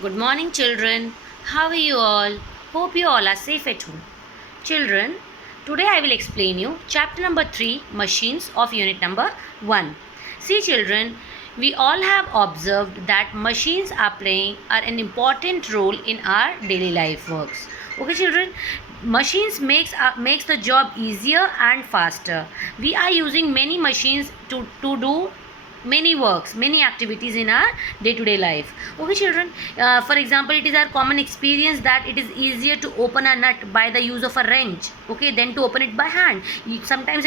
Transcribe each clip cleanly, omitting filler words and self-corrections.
Good morning, children. How are you all? Hope you all are safe at home. Children, today I will explain you chapter number 3, machines of unit number 1. See, children, we all have observed that machines are playing an important role in our daily life works. Okay, children, machines makes the job easier and faster. We are using many machines to do many works, many activities in our day to day life. Okay, children, for example, it is our common experience that it is easier to open a nut by the use of a wrench, okay, than to open it by hand. Sometimes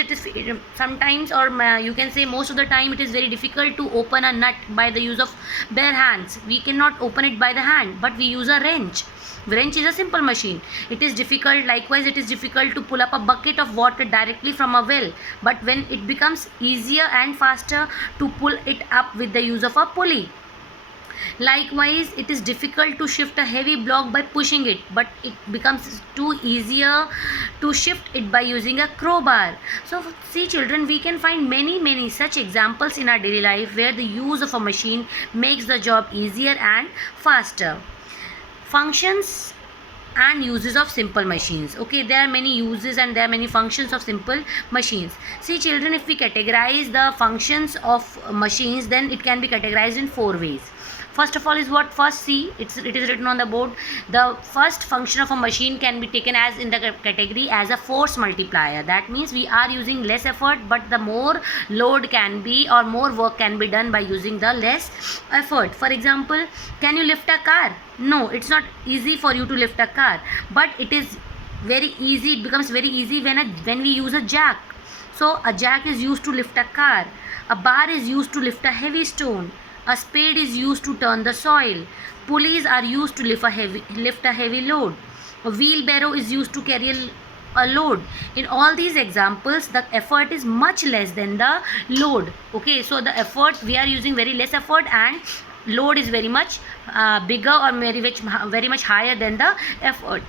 sometimes, or you can say most of the time, it is very difficult to open a nut by the use of bare hands. We cannot open it by the hand, but we use a wrench. Wrench is a simple machine. It is difficult, likewise, it is difficult to pull up a bucket of water directly from a well. But when it becomes easier and faster to pull it up with the use of a pulley. Likewise, it is difficult to shift a heavy block by pushing it, but it becomes too easier to shift it by using a crowbar. So, see, children, we can find many such examples in our daily life where the use of a machine makes the job easier and faster. Functions and uses of simple machines. Okay, there are many uses and there are many functions of simple machines. See, children, if we categorize the functions of machines, then it can be categorized in four ways. First of all is what? First, see, it is written on the board. The first function of a machine can be taken as in the category as a force multiplier. That means we are using less effort, but the more load can be, or more work can be done by using the less effort. For example, can you lift a car? No, it's not easy for you to lift a car, but it is very easy. It becomes very easy when we use a jack. So a jack is used to lift a car. A bar is used to lift a heavy stone. A spade is used to turn the soil. Pulleys are used to lift a heavy load. A wheelbarrow is used to carry a load. In all these examples, the effort is much less than the load. Okay, so the effort, we are using very less effort, and load is very much bigger, or very much higher than the effort.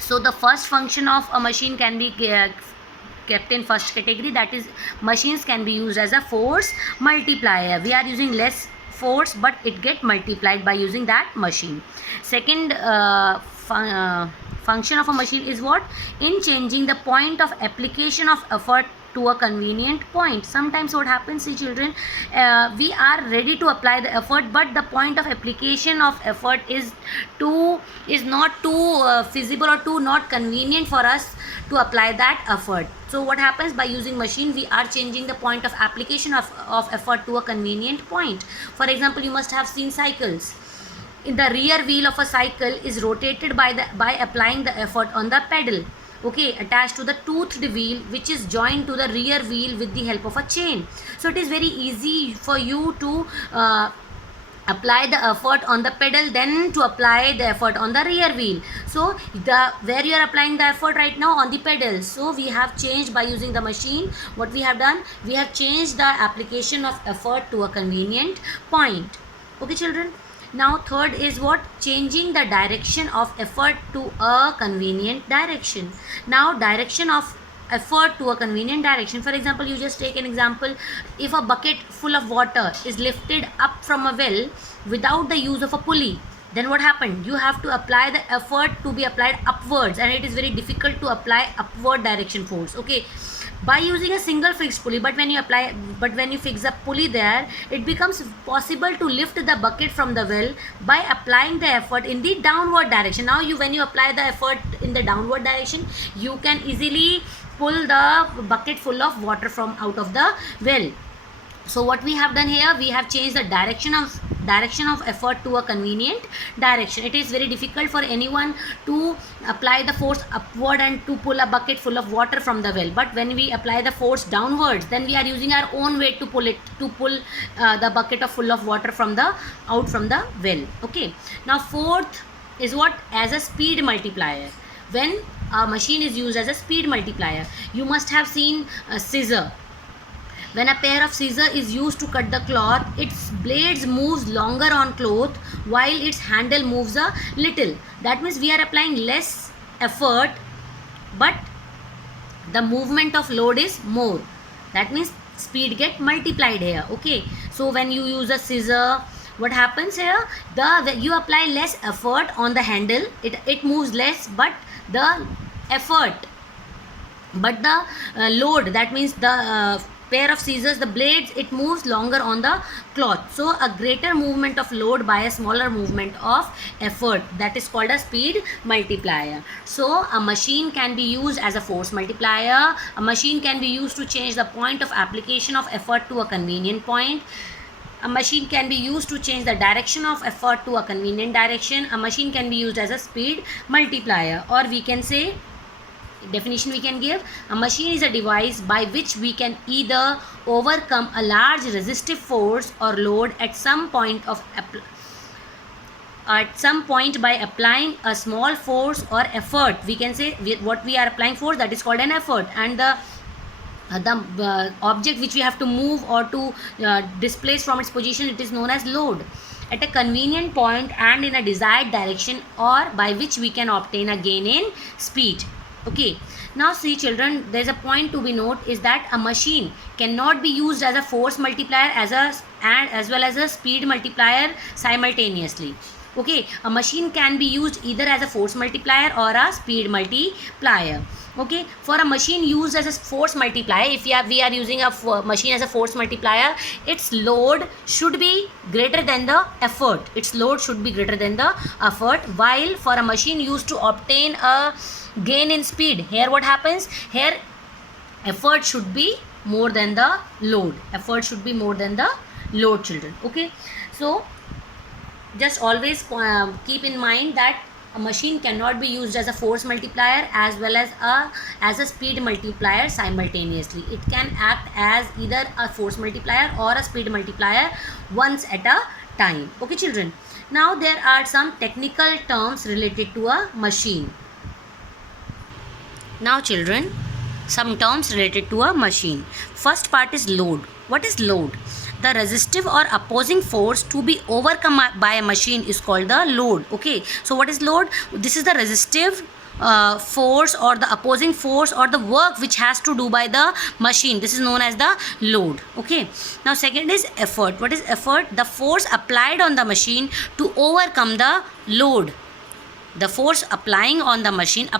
So the first function of a machine can be kept in first category, that is, machines can be used as a force multiplier. We are using less force, but it get multiplied by using that machine. Second function of a machine is what? In changing the point of application of effort to a convenient point. Sometimes what happens, see, children, we are ready to apply the effort, but the point of application of effort is not too feasible, or too not convenient for us to apply that effort. So what happens? By using machine, we are changing the point of application of effort to a convenient point. For example, you must have seen cycles. In the rear wheel of a cycle is rotated by applying the effort on the pedal, okay, attached to the toothed wheel, which is joined to the rear wheel with the help of a chain. So it is very easy for you to apply the effort on the pedal than to apply the effort on the rear wheel. So where you are applying the effort right now? On the pedal. So we have changed, by using the machine, what we have done, we have changed the application of effort to a convenient point. Okay, children. Now third is what? Changing the direction of effort to a convenient direction. Now direction of effort to a convenient direction. For example, you just take an example. If a bucket full of water is lifted up from a well without the use of a pulley, then what happened? You have to apply the effort to be applied upwards, and it is very difficult to apply upward direction force, okay, by using a single fixed pulley. But when you fix a pulley there, it becomes possible to lift the bucket from the well by applying the effort in the downward direction. Now when you apply the effort in the downward direction, you can easily pull the bucket full of water from out of the well. So what we have done here, we have changed the direction of effort to a convenient direction. It is very difficult for anyone to apply the force upward and to pull a bucket full of water from the well, but when we apply the force downwards, then we are using our own weight to pull the bucket full of water out from the well. Okay, now fourth is what? As a speed multiplier. When a machine is used as a speed multiplier, you must have seen a scissor. When a pair of scissors is used to cut the cloth, its blades moves longer on cloth while its handle moves a little. That means we are applying less effort, but the movement of load is more. That means speed get multiplied here. Okay, so when you use a scissor what happens here, when you apply less effort on the handle, it moves less, but the effort, but the load, that means the pair of scissors, the blades, it moves longer on the cloth. So a greater movement of load by a smaller movement of effort, that is called a speed multiplier. So a machine can be used as a force multiplier. A machine can be used to change the point of application of effort to a convenient point. A machine can be used to change the direction of effort to a convenient direction. A machine can be used as a speed multiplier. Or we can say, definition we can give, a machine is a device by which we can either overcome a large resistive force or load at some point by applying a small force or effort. We can say what we are applying for, that is called an effort, and the object which we have to move or to displace from its position, it is known as load, at a convenient point and in a desired direction, or by which we can obtain a gain in speed. Okay, now see children, there is a point to be note, is that a machine cannot be used as a force multiplier as well as a speed multiplier simultaneously. Okay, a machine can be used either as a force multiplier or a speed multiplier. Okay, for a machine used as a force multiplier, if we are using a machine as a force multiplier, its load should be greater than the effort. Its load should be greater than the effort. While for a machine used to obtain a gain in speed, here what happens? Here effort should be more than the load. Effort should be more than the load, children. Okay, so just always keep in mind that a machine cannot be used as a force multiplier as well as a speed multiplier simultaneously. It can act as either a force multiplier or a speed multiplier once at a time. Okay children, now there are some technical terms related to a machine. Now children, some terms related to a machine. First part is load. What is load? The resistive or opposing force to be overcome by a machine is called the load. Okay, so what is load? This is the resistive force or the opposing force or the work which has to do by the machine. This is known as the load. Okay, now second is effort. What is effort? The force applied on the machine to overcome the load. The force applied on the machine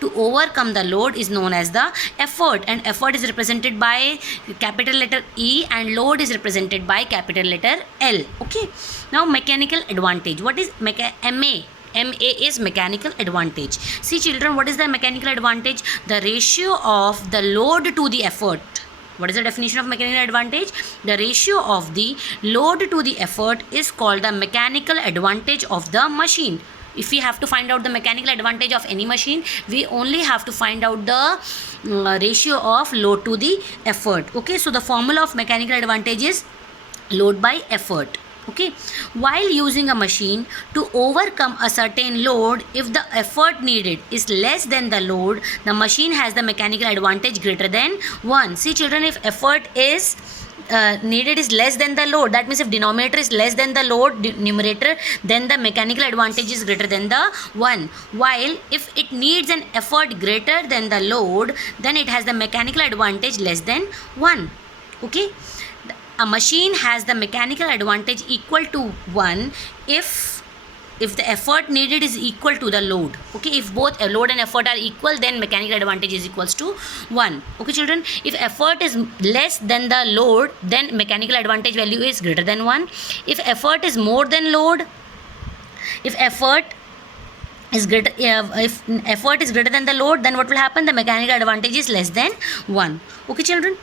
to overcome the load is known as the effort, and effort is represented by capital letter E and load is represented by capital letter L. Okay, now mechanical advantage. What is MA? MA is mechanical advantage. See children, what is the mechanical advantage? The ratio of the load to the effort. What is the definition of mechanical advantage? The ratio of the load to the effort is called the mechanical advantage of the machine. If we have to find out the mechanical advantage of any machine, we only have to find out the ratio of load to the effort. Okay, so the formula of mechanical advantage is load by effort. Okay, while using a machine to overcome a certain load, if the effort needed is less than the load, the machine has the mechanical advantage greater than 1. See children, if effort is needed is less than the load, that means if denominator is less than the load numerator, then the mechanical advantage is greater than the 1. While if it needs an effort greater than the load, then it has the mechanical advantage less than 1. Okay, a machine has the mechanical advantage equal to 1 if the effort needed is equal to the load. Okay, if both load and effort are equal, then mechanical advantage is equals to 1. Okay children, if effort is less than the load, then mechanical advantage value is greater than 1. If effort is more than load, if effort is greater than the load, then what will happen? The mechanical advantage is less than 1. Okay children,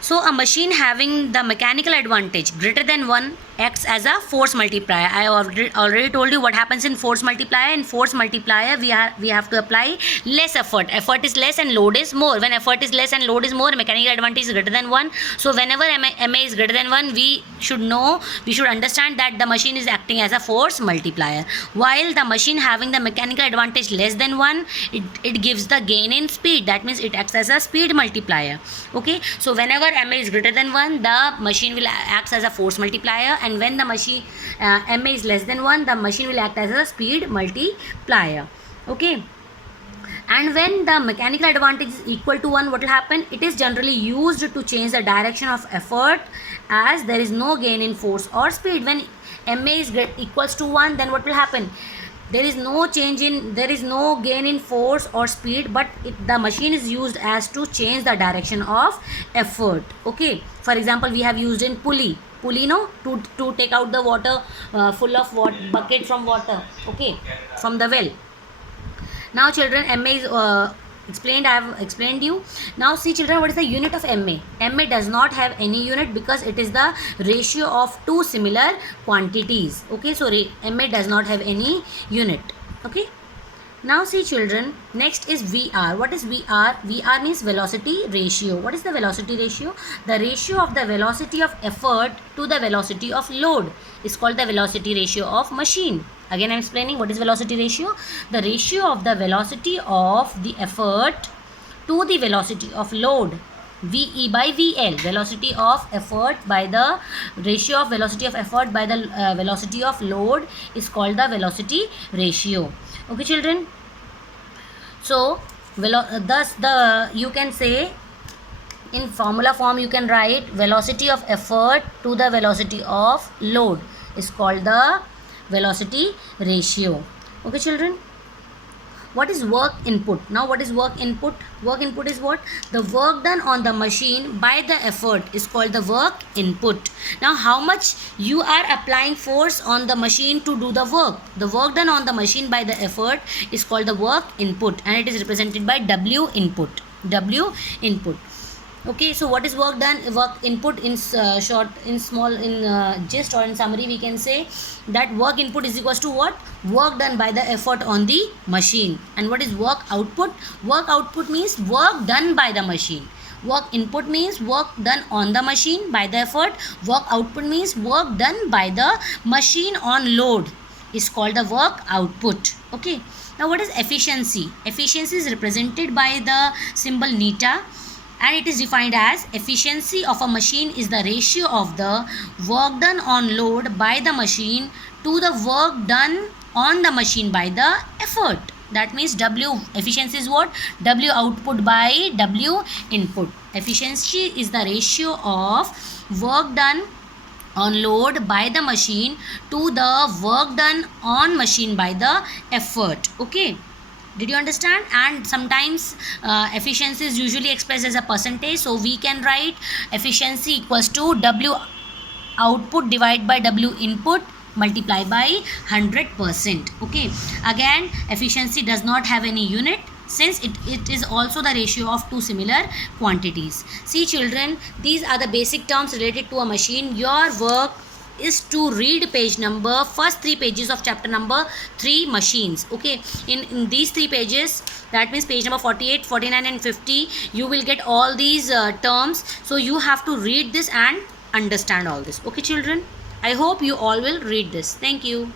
so a machine having the mechanical advantage greater than 1 acts as a force multiplier. I already told you what happens in force multiplier. In force multiplier, we have to apply less effort. Effort is less and load is more. When effort is less and load is more, mechanical advantage is greater than 1. So whenever MA is greater than 1, we should understand that the machine is acting as a force multiplier. While the machine having the mechanical advantage less than 1, it gives the gain in speed. That means it acts as a speed multiplier. Okay, so whenever MA is greater than 1, the machine will act as a force multiplier, and when the machine MA is less than 1, the machine will act as a speed multiplier. Okay, And when the mechanical advantage is equal to 1, what will happen? It is generally used to change the direction of effort, as there is no gain in force or speed. When ma is equals to 1, then what will happen? There is no gain in force or speed, but the machine is used as to change the direction of effort. Okay, for example, we have used in pulley, no, to take out the water, full of bucket from water, okay, from the well. Now children, ma is explained. I have explained you. Now see children, what is the unit of ma? Ma does not have any unit because it is the ratio of two similar quantities. Okay, so ma does not have any unit. Okay. Now see children, next is VR. What is VR? VR means velocity ratio. What is the velocity ratio? The ratio of the velocity of effort to the velocity of load is called the velocity ratio of machine. Again I am explaining what is velocity ratio. The ratio of the velocity of the effort to the velocity of load, VE by VL, velocity of effort by the ratio of velocity of effort by the velocity of load is called the velocity ratio. Okay children, so thus you can say in formula form, you can write velocity of effort to the velocity of load is called the velocity ratio. Okay children, what is work input? Now what is work input? Work input is what? The work done on the machine by the effort is called the work input. Now how much you are applying force on the machine to do the work? The work done on the machine by the effort is called the work input, and it is represented by W input. W input. Okay, so what is work done? Work input in short, in small, in gist or in summary, we can say that work input is equals to what? Work done by the effort on the machine. And what is work output? Work output means work done by the machine. Work input means work done on the machine by the effort. Work output means work done by the machine on load is called the work output. Okay, now what is efficiency? Efficiency is represented by the symbol neta, and it is defined as efficiency of a machine is the ratio of the work done on load by the machine to the work done on the machine by the effort. That means W efficiency is what? W output by W input. Efficiency is the ratio of work done on load by the machine to the work done on machine by the effort. Okay, did you understand? And sometimes efficiency is usually expressed as a percentage, so we can write efficiency equals to W output divided by W input multiplied by 100%. Okay, again efficiency does not have any unit, since it is also the ratio of two similar quantities. See children, these are the basic terms related to a machine. Your work is to read page number, first 3 pages of chapter number 3, machines. Okay, in these 3 pages, that means page number 48, 49 and 50, you will get all these terms. So you have to read this and understand all this. Okay children, I hope you all will read this. Thank you.